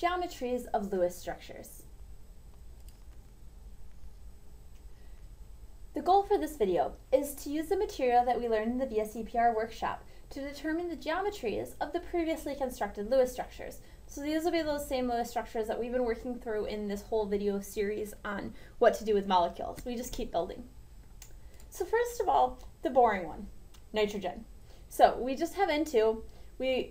Geometries of Lewis structures. The goal for this video is to use the material that we learned in the VSEPR workshop to determine the geometries of the previously constructed Lewis structures. So these will be those same Lewis structures that we've been working through in this whole video series on what to do with molecules. We just keep building. So first of all, the boring one, nitrogen. So we just have N2.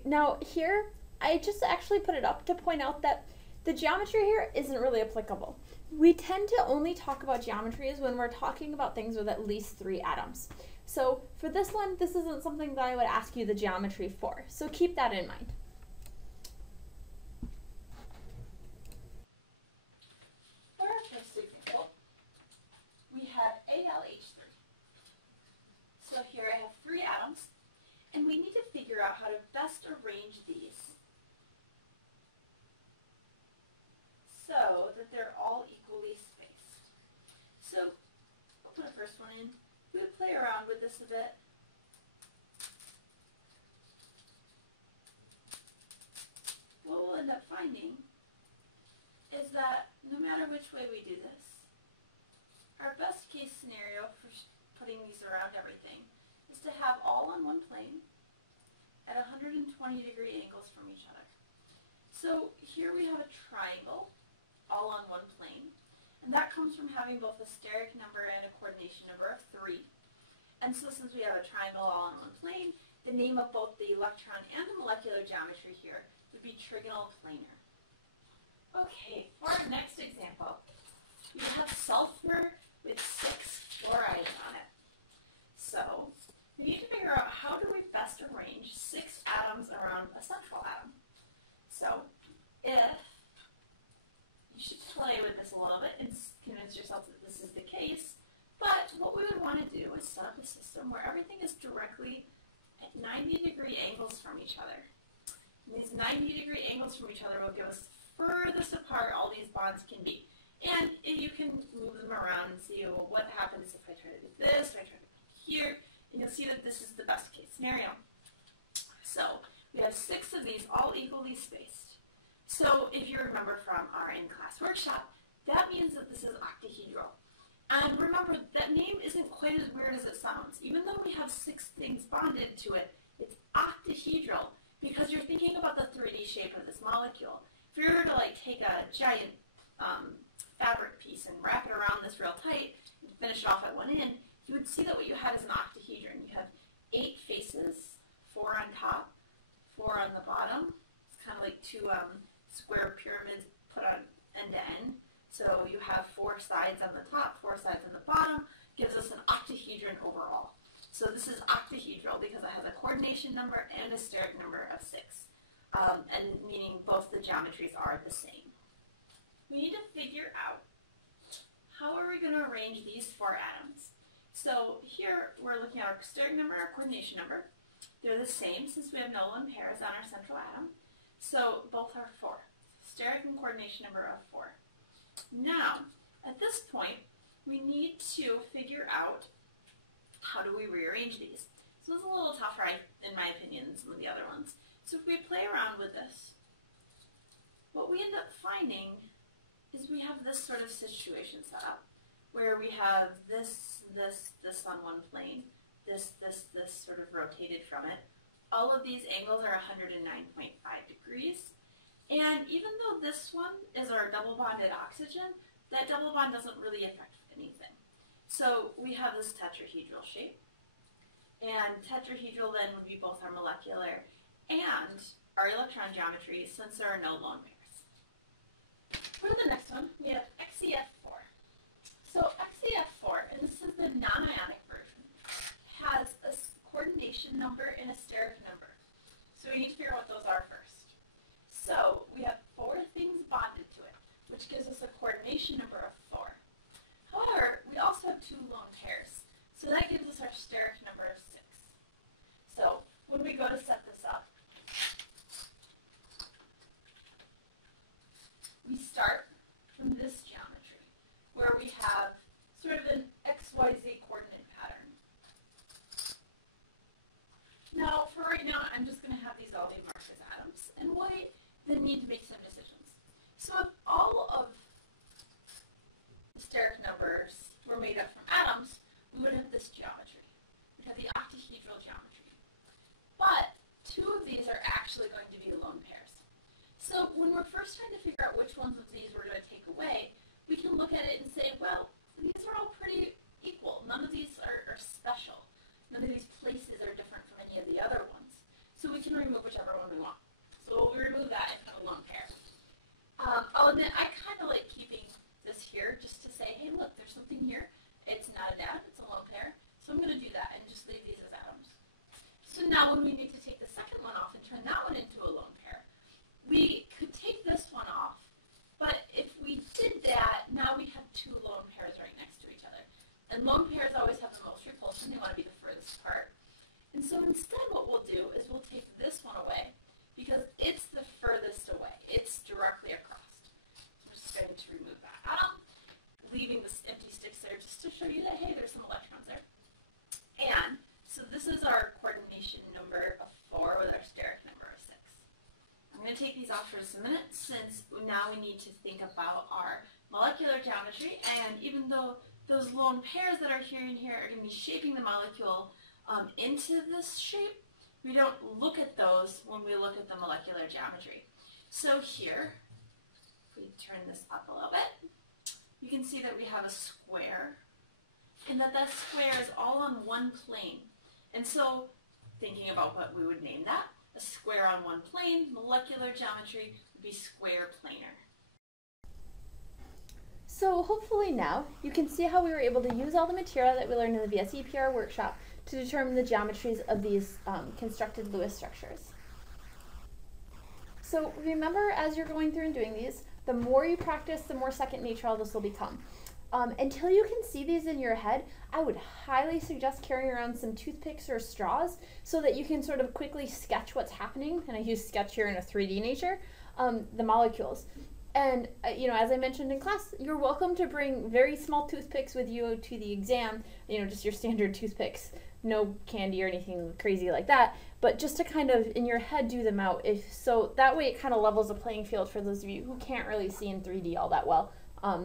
Now here, I just actually put it up to point out that the geometry here isn't really applicable. We tend to only talk about geometries when we're talking about things with at least 3 atoms. So for this one, this isn't something that I would ask you the geometry for. So keep that in mind. For our first example, we have AlH3. So here I have 3 atoms, and we need to figure out how to best arrange these so that they're all equally spaced. So I'll put the first one in. We would play around with this a bit. What we'll end up finding is that no matter which way we do this, our best case scenario for putting these around everything is to have all on one plane at 120-degree angles from each other. So here we have a triangle all on one plane, and that comes from having both a steric number and a coordination number of 3. And so since we have a triangle all on one plane, the name of both the electron and the molecular geometry here would be trigonal planar. Okay, for our next example, we have sulfur with 6 fluorides on it. So we need to figure out how do we best arrange 6 atoms around a central atom. So if you should play with this a little bit and convince yourself that this is the case, but what we would want to do is set up a system where everything is directly at 90-degree angles from each other. And these 90-degree angles from each other will give us furthest apart all these bonds can be. And you can move them around and see, well, what happens if I try to do this, if I try to do here, and you'll see that this is the best case scenario. So we have 6 of these all equally spaced. So if you remember from our in-class workshop, that means that this is octahedral. And remember, that name isn't quite as weird as it sounds. Even though we have 6 things bonded to it, it's octahedral because you're thinking about the 3D shape of this molecule. If you were to take a giant fabric piece and wrap it around this real tight and finish it off at one end, you would see that what you had is an octahedron. You have 8 faces, 4 on top, 4 on the bottom. It's kind of like 2 square pyramids put on end to end. So you have 4 sides on the top, 4 sides on the bottom, gives us an octahedron overall. So this is octahedral because it has a coordination number and a steric number of 6, and meaning both the geometries are the same. We need to figure out how are we going to arrange these 4 atoms. So here we're looking at our steric number, our coordination number. They're the same since we have no lone pairs on our central atom. So both are 4. Steric and coordination number of 4. Now, at this point, we need to figure out how do we rearrange these. So it's a little tougher, in my opinion, than some of the other ones. So if we play around with this, what we end up finding is we have this sort of situation set up, where we have this on one plane, this sort of rotated from it. All of these angles are 109.5 degrees. And even though this one is our double bonded oxygen, that double bond doesn't really affect anything. So we have this tetrahedral shape. And tetrahedral then would be both our molecular and our electron geometry since there are no lone pairs. For the next one, we have XeF4. So XeF4, and this is the non-ionic version, has a coordination number and a steric number. So we need to figure out what those are first. So we have 4 things bonded to it, which gives us a coordination number of 4. However, we also have 2 lone pairs, so that gives us our steric number of 6. So when we go to set this up, we start from this geometry, where we have sort of an XYZ coordinate pattern. Now, for right now, I'm just going to have these all be marked as atoms, and why the need to make some decisions. actually going to be lone pairs. So when we're first trying to figure out which ones of these we're going to take away, we can look at it and say, well, these are all pretty equal. None of these are special. None of these places are different from any of the other ones. So we can remove whichever one we want. So we'll remove that and have a lone pair. I'll admit, I kind of like keeping this here just to say, hey, look, there's something here. It's not a dad, it's a lone pair. So I'm going to do that and just leave these as atoms. So now when we need to take the second one off and turn that one into a lone pair, we could take this one off. But if we did that, now we have two lone pairs right next to each other. And lone pairs always have the most repulsion. They want to be the furthest apart. And so instead what we'll do is we'll take this one away because it's the furthest away. It's directly across. I'm just going to remove that atom, leaving the empty sticks there just to show you that, hey, there's some electrons there. And so this is our coordination number of 4 with our steric number of 6. I'm going to take these off for just a minute since now we need to think about our molecular geometry, and even though those lone pairs that are here and here are going to be shaping the molecule into this shape, we don't look at those when we look at the molecular geometry. So here, if we turn this up a little bit, you can see that we have a square, and that square is all on one plane. And so, thinking about what we would name that, a square on one plane, molecular geometry would be square planar. So hopefully now you can see how we were able to use all the material that we learned in the VSEPR workshop to determine the geometries of these constructed Lewis structures. So remember, as you're going through and doing these, the more you practice, the more second nature all this will become. Until you can see these in your head, I would highly suggest carrying around some toothpicks or straws so that you can sort of quickly sketch what's happening, and I use sketch here in a 3D nature, the molecules. And, as I mentioned in class, you're welcome to bring very small toothpicks with you to the exam, just your standard toothpicks, no candy or anything crazy like that, but just to kind of, in your head, do them out. So that way it kind of levels the playing field for those of you who can't really see in 3D all that well,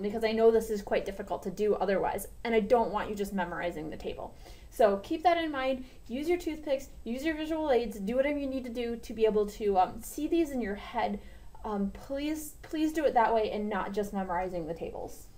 because I know this is quite difficult to do otherwise, and I don't want you just memorizing the table. So keep that in mind, use your toothpicks, use your visual aids, do whatever you need to do to be able to see these in your head. Please do it that way and not just memorizing the tables.